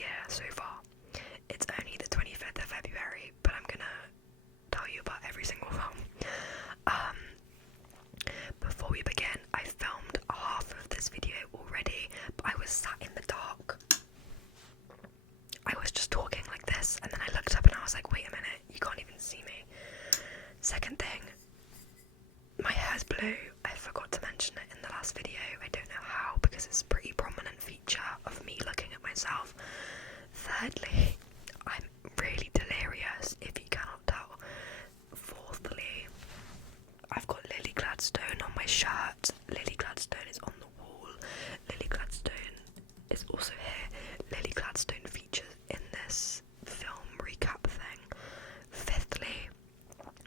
year so far. It's only the 25th of February, but I'm gonna tell you about every single film. Before we begin, I filmed half of this video already, but I was sat in the dark. I was just talking like this, and then I looked up and I was like, wait a minute, you can't even see me. Second thing, my hair's blue. I forgot to mention it in the last video. I don't know how, because it's a pretty prominent feature of me looking at myself. Thirdly, I'm really delirious, if you cannot tell. Fourthly, I've got Lily Gladstone on my shirt. Lily Gladstone is on the wall. Lily Gladstone is also here. Lily Gladstone features in this film recap thing. Fifthly,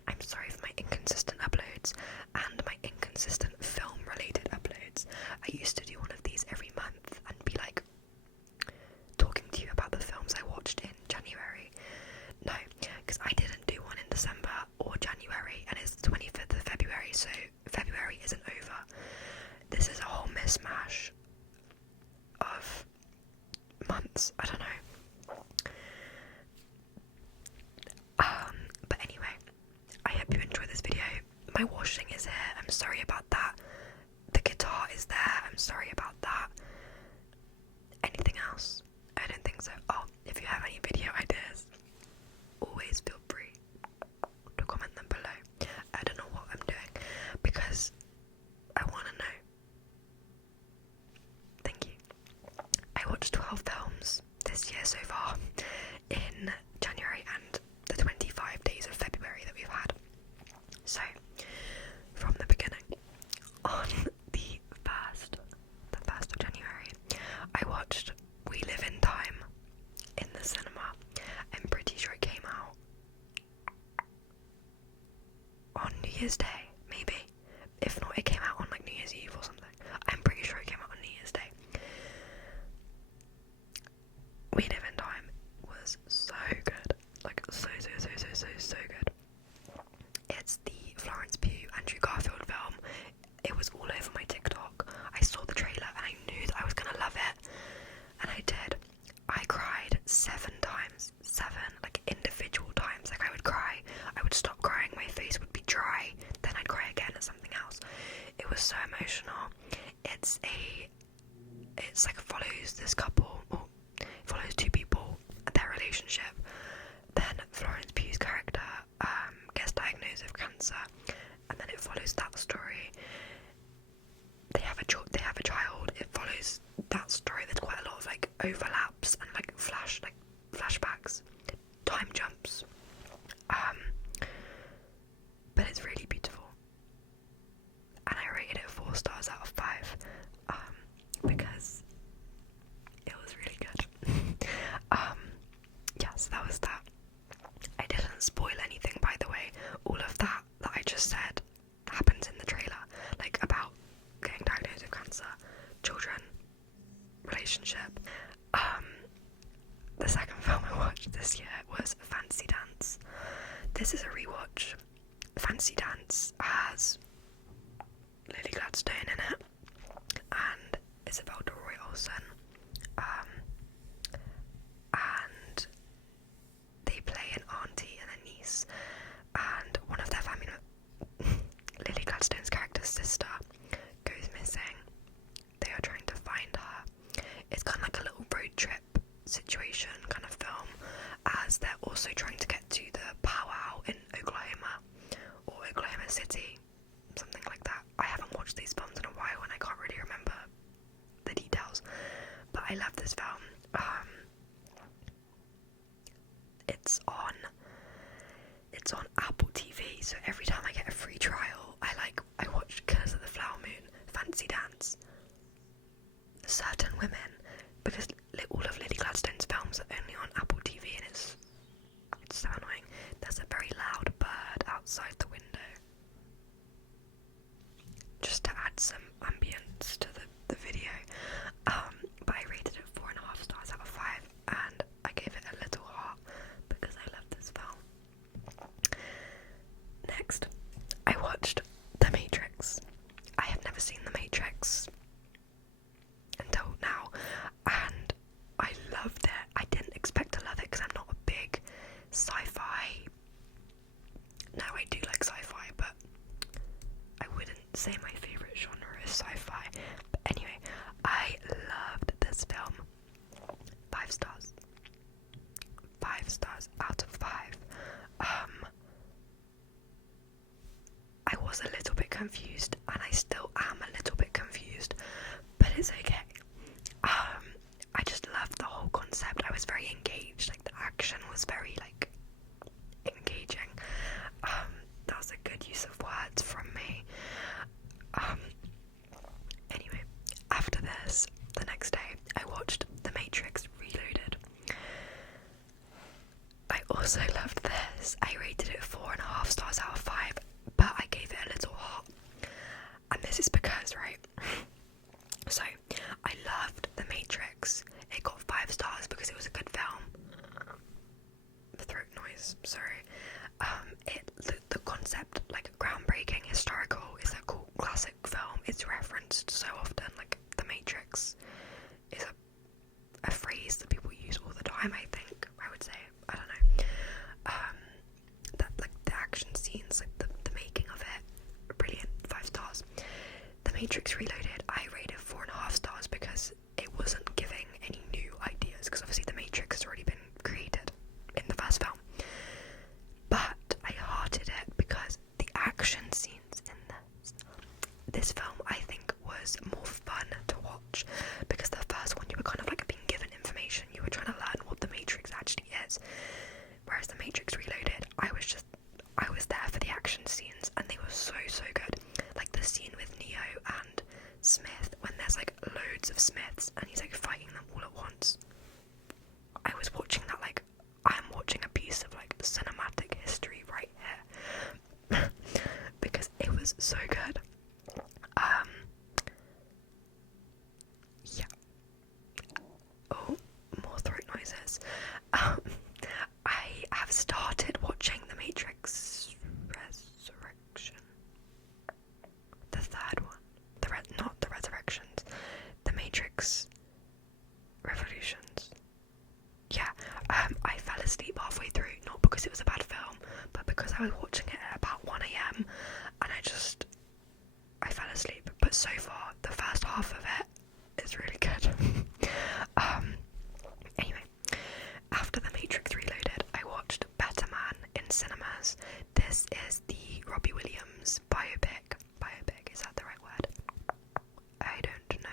I'm sorry for my inconsistent uploads and my inconsistent film related uploads. I used to do one of these every month and be like talking to you about the films I watched in January. No, because I didn't do one in December or January, and it's the 25th of February, so February isn't over. This is a whole mishmash of months. I don't know. But anyway, I hope you enjoy this video. My washing is here. I'm sorry about that. The guitar is there. I'm sorry about that. Anything else? I don't think so. Oh, if you have any video ideas, always feel free to comment them below. I don't know what I'm doing because I want to know. Thank you. I watched 12 films this year so far in January and the 25 days of February that we've had. So, from the beginning, on the 1st of January, I watched We Live in Time in the cinema. I'm pretty sure it came out on New Year's Day, maybe. If not, it came out on like New Year's Eve or something. I'm pretty sure it came out on New Year's Day. We Live in Time was so good. Like, so good. It's the Florence Pugh, Andrew Garfield film. It was all over my TikTok. I saw the trailer and I knew that I was gonna love it. And I did. I cried 7 times. 7, like individual times. Like I would cry, I would stop crying, my face would be dry, then I'd cry again at something else. It was so emotional. It's like follows this couple, or it follows 2 people, their relationship. Then Florence Pugh's character gets diagnosed with cancer, and then it follows that story. They have a child. It follows that story. There's quite a lot of like overlaps and like flashbacks, time jumps. But it's really beautiful, and I rated it 4 stars out of 5 because it was really good. Yes, that was that. I didn't spoil anything, by the way. All of that I just said happens in the trailer, like about getting diagnosed with cancer, children, relationship. The second film I watched this year was Fancy Dance. This is a rewatch. Fancy Dance has Lily Gladstone in it and Isabel Roy Olsen, and they play an auntie and a niece, and one of their family, Lily Gladstone's character's sister, goes missing. They are trying to find her. It's kind of like a little road trip situation kind of film, as they're also trying to get to the powwow in Oklahoma, or Oklahoma City, something like that. I haven't watched these films in a while and I can't really remember the details, but I love this film. It's on Apple TV, so every time I get a free trial, I watch Killers of the Flower Moon, Fancy Dance, Certain Women, because all of Lily Gladstone's films are only on Apple TV, and it's so annoying. There's a very loud bird outside the window, just to add some ambience to the video. But I rated it 4.5 stars out of 5, and I gave it a little heart because I love this film. Next, I watched The Matrix. I have never seen The Matrix until now, and I loved it. I say my favourite genre is sci-fi. But anyway, I loved this film. 5 stars. 5 stars out of 5. I was a little bit confused, and I still am a little bit confused, but it's okay. I just loved the whole concept. I was very engaged. Like, the action was very, like, engaging. That was a good use of words from me. Anyway, after this, the next day, I watched The Matrix Reloaded. I also loved this. I rated it 4.5 stars out of 5, but I gave it a little hot. And this is because, right, so I loved The Matrix. It got 5 stars because it was a good film. The throat noise, sorry. The concept, like, groundbreaking, historical, is a cool classic film. It's referenced so often. Like, The Matrix is a phrase that people use all the time, I think. I would say, I don't know. That, like, the action scenes, like the making of it, brilliant. 5 stars. The Matrix Reloaded, I rated 4.5 stars because it wasn't giving any new ideas, because obviously The Matrix has already been created in the first film. But I hearted it because the action scenes in this film, I think, was more fun to watch, because the first one you were kind of like being given information, you were trying to learn what the Matrix actually is, whereas The Matrix Reloaded, I was there for the action scenes, and they were so good. Like the scene with Neo and Smith, when there's like loads of Smiths and he's like fighting them all at once. I was watching that like I'm watching a piece of like cinematic history right here. Because it was so good. Yeah. Oh, more throat noises. I have started watching The Matrix Resurrection. The third one. Not the Resurrections. The Matrix Revolutions. Yeah, I fell asleep halfway through, not because it was a bad film, but because I was watching it at about 1 a.m. and I fell asleep. But so far, the first half of it is really good. Anyway, after The Matrix Reloaded, I watched Better Man in cinemas. This is the Robbie Williams biopic. Biopic, is that the right word? I don't know.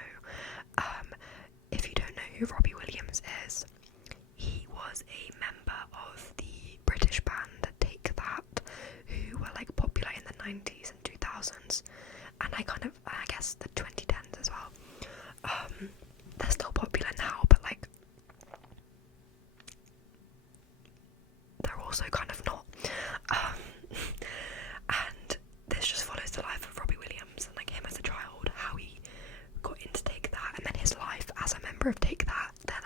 If you don't know who Robbie Williams is, he was a member of the British band Take That, who were like popular in the 90s and 2000s, and I guess the 2010s as well. They're still popular now, but like they're also kind of not. And this just follows the life of Robbie Williams and like him as a child, how he got into Take That, and then his life as a member of Take That, then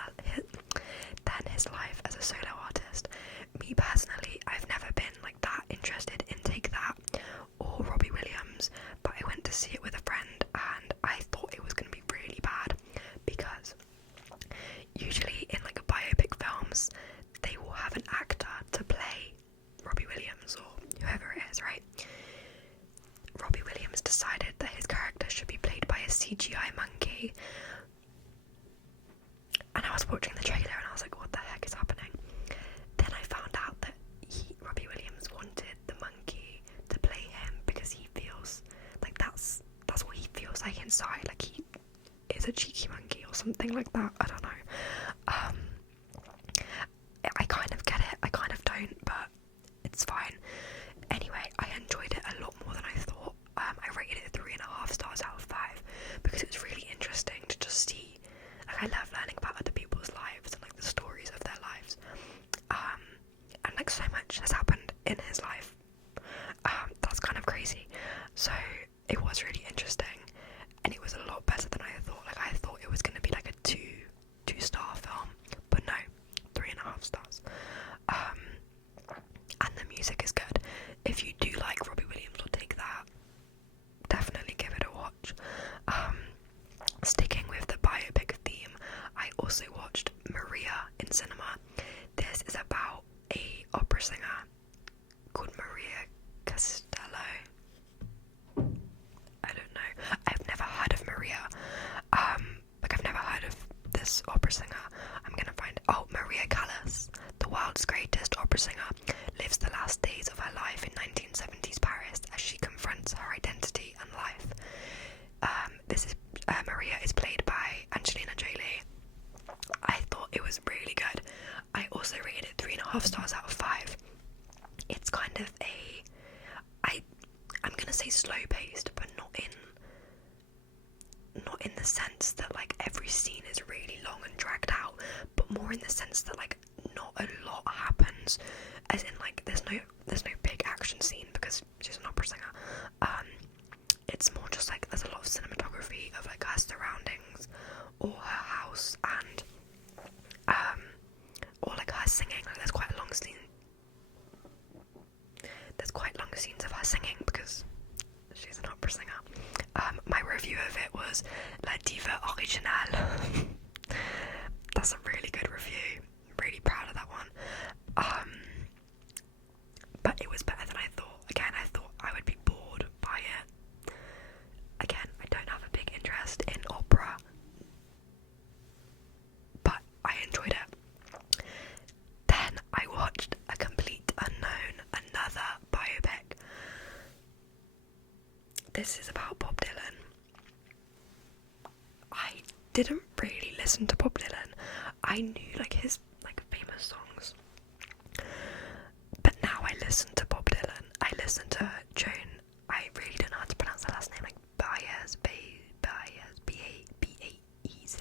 his life as a solo artist. Me personally, I've never been like that interested in Take That or Robbie Williams, but I went to see it with a friend and I thought it was going to be really bad, because usually in like biopic films they will have an actor to play Robbie Williams or whoever it is, right? Robbie Williams decided that his character should be played by a CGI monkey, and I was watching the trailer and I was like, what the heck is happening? Then I found out that Robbie Williams wanted the monkey to play him because he feels like that's what he feels like inside, like he is a cheeky monkey or something like that. I don't know. I kind of get it, I kind of don't, but it's fine. Anyway, I enjoyed it a lot more than I thought. I rated it 3.5 stars out of 5 because it was really interesting to just see. Like, I love learning about other people's lives and like the stories of their lives. And like so much has happened in his life. That's kind of crazy. So it was really interesting, and it was a lot better than I thought. Like, I thought it was going to be like a 2 Maria Callas, the world's greatest opera singer, lives the last days of her life in 1970s Paris as she confronts her identity and life. Maria is played by Angelina Jolie. I thought it was really good. I also rated it 3.5 stars out of 5. It's kind of I'm gonna say slow paced, but not in the sense that like every scene is really long and dragged out, but more in the sense that like not a lot happens, as in like there's no big action scene because she's an opera singer. It's more just like there's a lot of cinematography of like her surroundings or her house and or like her singing. Like there's quite long scenes of her singing because she's an opera singer. My review of it was La Diva Originale. That's a really good review. I'm really proud of that one. But it was better than I thought. Again, I thought I would be bored by it. Again, I don't have a big interest in opera, but I enjoyed it. Then I watched A Complete Unknown, another biopic. This is about Bob Dylan. I didn't really listen to Bob Dylan. I knew like his like famous songs, but now I listen to Bob Dylan. I listen to Joan. I really don't know how to pronounce her last name. Like Baez, B-A-E-Z.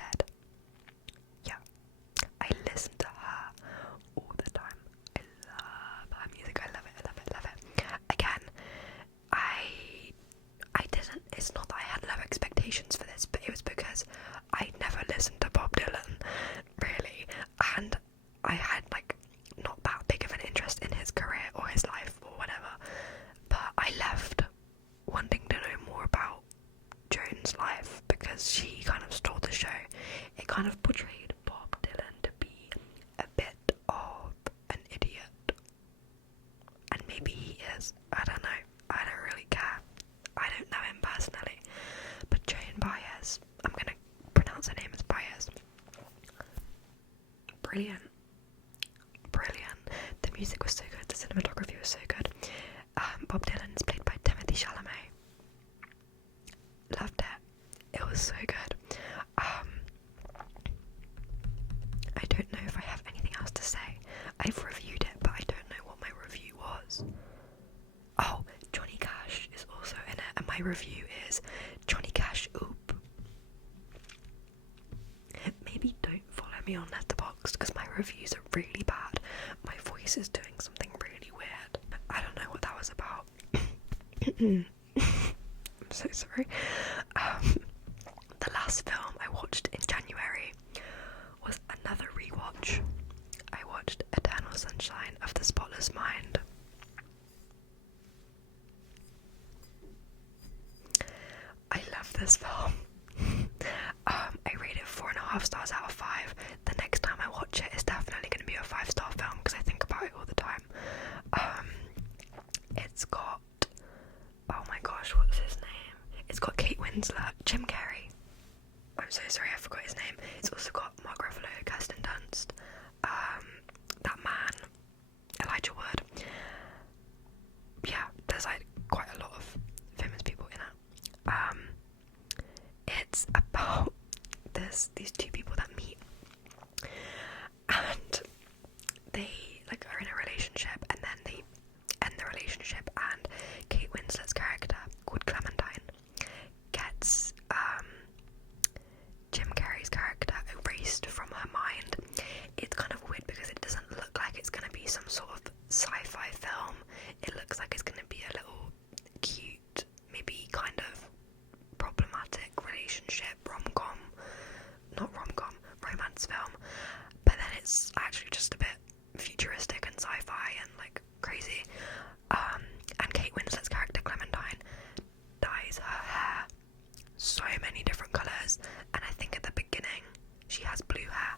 Yeah, I listen to her all the time. I love her music. I love it. Again, I didn't. It's not that I had low expectations for this, but it was because I'd never listened to Bob Dylan, really, and I had like not that big of an interest in his career or his life or whatever. But I left wanting to know more about Joan's life because she kind of stole the show. It kind of portrayed Bob Dylan to be a bit of an idiot, and maybe he is. I don't know. I don't really care. I don't know him personally, but Joan Baez, I'm gonna pronounce her name as Baez. Brilliant. The music was so good, the cinematography was so good. Bob Dylan is played by Timothée Chalamet. Loved it. It was so good. I don't know if I have anything else to say. I've reviewed it, but I don't know what my review was. Oh, Johnny Cash is also in it, and my review is Johnny Cash oop. Maybe don't follow me on Letterboxd because my reviews are really bad. My voice is doing something really weird. I don't know what that was about. I'm so sorry. The last film I watched in January was another rewatch. I watched Eternal Sunshine of the Spotless Mind. I love this film. I rate it 4.5 stars out of 5. The next time I watch it, it's definitely going to be a 5-star film because I think about it all the time. It's got, oh my gosh, what's his name? It's got Kate Winslet, Jim Carrey. I'm so sorry, I forgot his name. It's also got Mark Ruffalo, Kirsten Dunst, that man, Elijah Wood. Yeah, there's like quite a lot of famous people in it. It's about these two people that meet, and they like are in a relationship, and then they end the relationship, and Kate Winslet's character called Clementine gets Jim Carrey's character erased from her mind. It's kind of weird because it doesn't look like it's going to be some sort of sci-fi film. It looks like it's going to be a little cute, maybe kind of problematic relationship romance film, but then it's actually just a bit futuristic and sci-fi and like crazy. And Kate Winslet's character Clementine dyes her hair so many different colours, and I think at the beginning she has blue hair,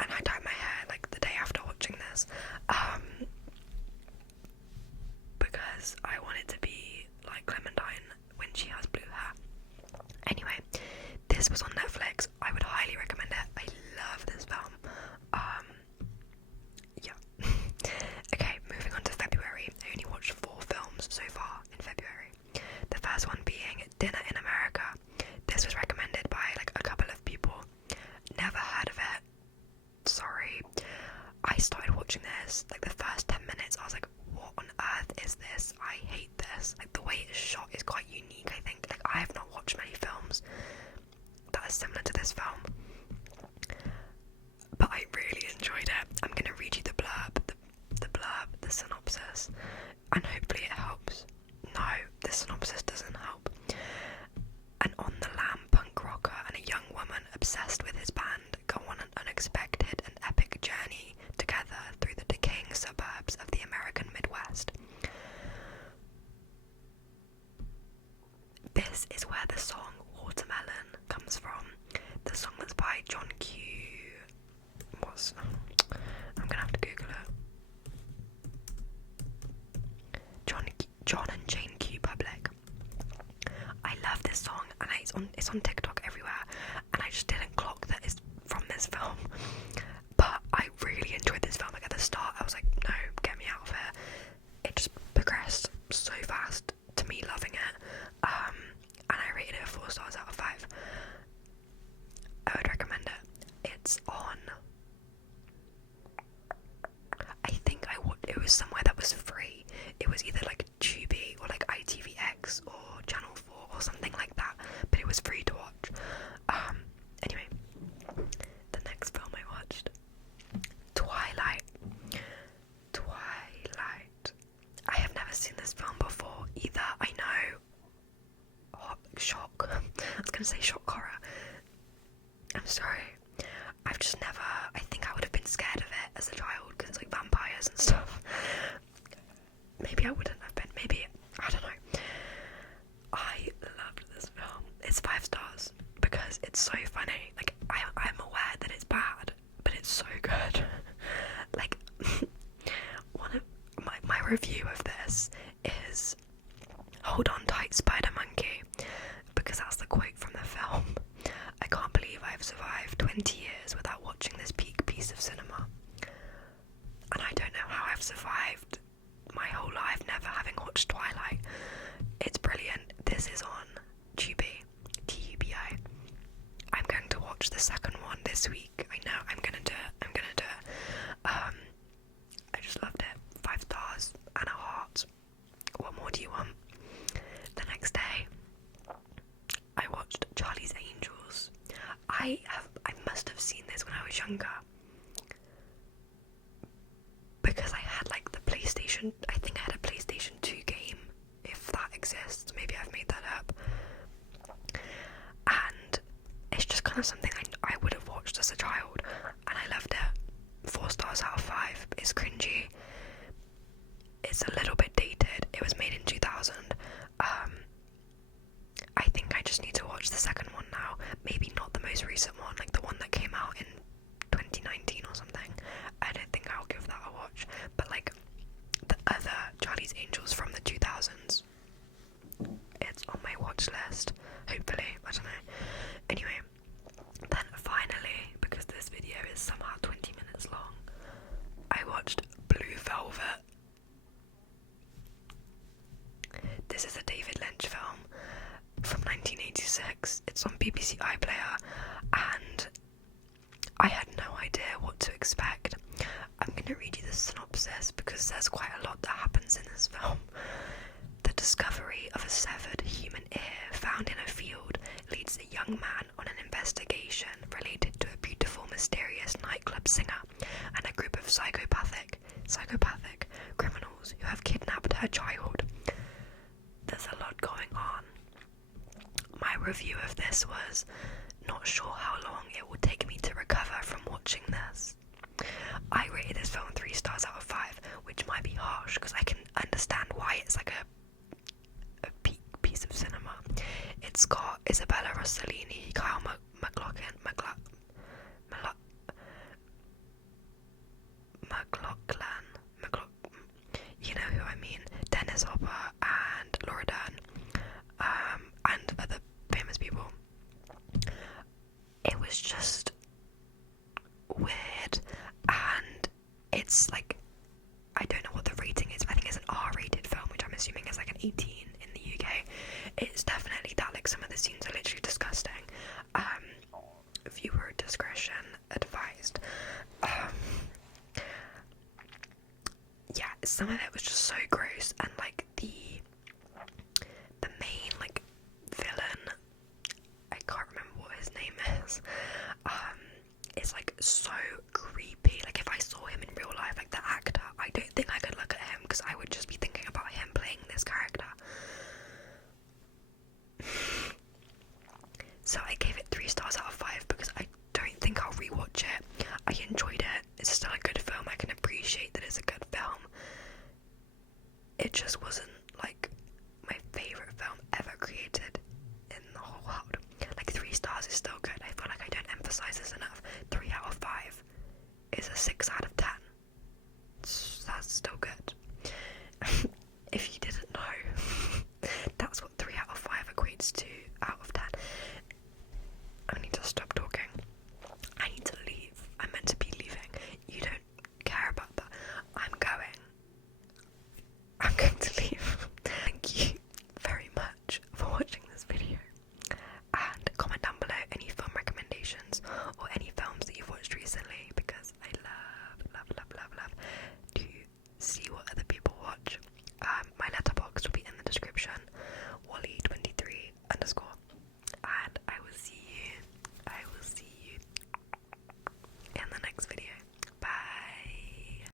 and I dyed my hair like the day after watching this, because I want it to be like Clementine when she has blue hair. Anyway, this was on Netflix. I would highly recommend it. I and hopefully it helps. No, this synopsis doesn't help. An on-the-lam punk rocker and a young woman obsessed with his band go on an unexpected and epic journey together through the decaying suburbs of the American Midwest. This is where the song Watermelon comes from. The song that's by John Q. I'm gonna have to Google it. John and Jane Q Public. I love this song, and it's on TikTok everywhere, and I just didn't clock that it's from this film. But I really enjoyed this film. Like at the start, I was like, no, get me out of here. It just progressed so fast to me loving it. And I rated it 4 stars out of 5. I would recommend it. It's on. I think it was somewhere that was free. It was either like Tubi or like ITVX or Channel 4 or something like that, but it was free to watch. Anyway, the next film I watched, Twilight. I have never seen this film before either. I know. Shock. I was gonna say shock horror. I'm sorry. I've just never. I think I would have been scared of it as a child because it's like vampires and stuff. Maybe I wouldn't have been. Maybe. I don't know. I loved this film. It's 5 stars because it's so funny. Like, I'm aware that it's bad, but it's so good. Like, one of my review of this is "Hold on tight, spider monkey," because that's the quote from the film. I can't believe I've survived 20 years without watching this peak piece of cinema. And I don't know how I've survived my whole life never having watched Twilight. It's brilliant. This is on Tubi, Tubi. I'm going to watch the second one this week. I know, I'm gonna do it. I just loved it. 5 stars and a heart. What more do you want? The next day, I watched Charlie's Angels. I must have seen this when I was younger, because I had like the PlayStation. I think I had a PlayStation 2 game, if that exists. Maybe I've made that up. And it's just kind of something I would have watched as a child, and I loved it. 4 stars out of 5. It's cringy. It's a little bit dated. It was made in 2000. I think I just need to watch the second one now. Maybe not the most recent one, like the one that came out in 2019 or something. I don't think I'll give that a watch. But like the other Charlie's Angels from the 2000s, it's on my watch list. Hopefully, I don't know. Anyway, then finally, because this video is somehow 20 minutes long, I watched Blue Velvet. This is a David Lynch film from 1986. It's on BBC iPlayer, and I had no idea what to expect. I'm going to read you the synopsis because there's quite a lot that happens in this film. The discovery of a severed human ear found in a field leads a young man on an investigation related to a beautiful, mysterious nightclub singer and a group of psychopathic criminals who have kidnapped her child. There's a lot going on. My review of this was, not sure how long it will take me to recover from watching this. I rated this film 3 stars out of 5, which might be harsh because I can understand why it's like a peak piece of cinema. It's got Isabella Rossellini, Kyle MacLachlan, you know who I mean, Dennis Hopper and Laura Dern, and other famous people. It was just weird, and it's like, I don't know what the rating is. I think it's an R-rated film, which I'm assuming is like an 18 in the UK. It's definitely that. Like, some of the scenes are literally disgusting. Viewer discretion advised. Yeah, some of it was just so gross, and like the main like villain, I can't remember what his name is. It's like so creepy. Like, if I saw him in real life, like the actor, I don't think I could look at him because I would just be thinking about playing this character.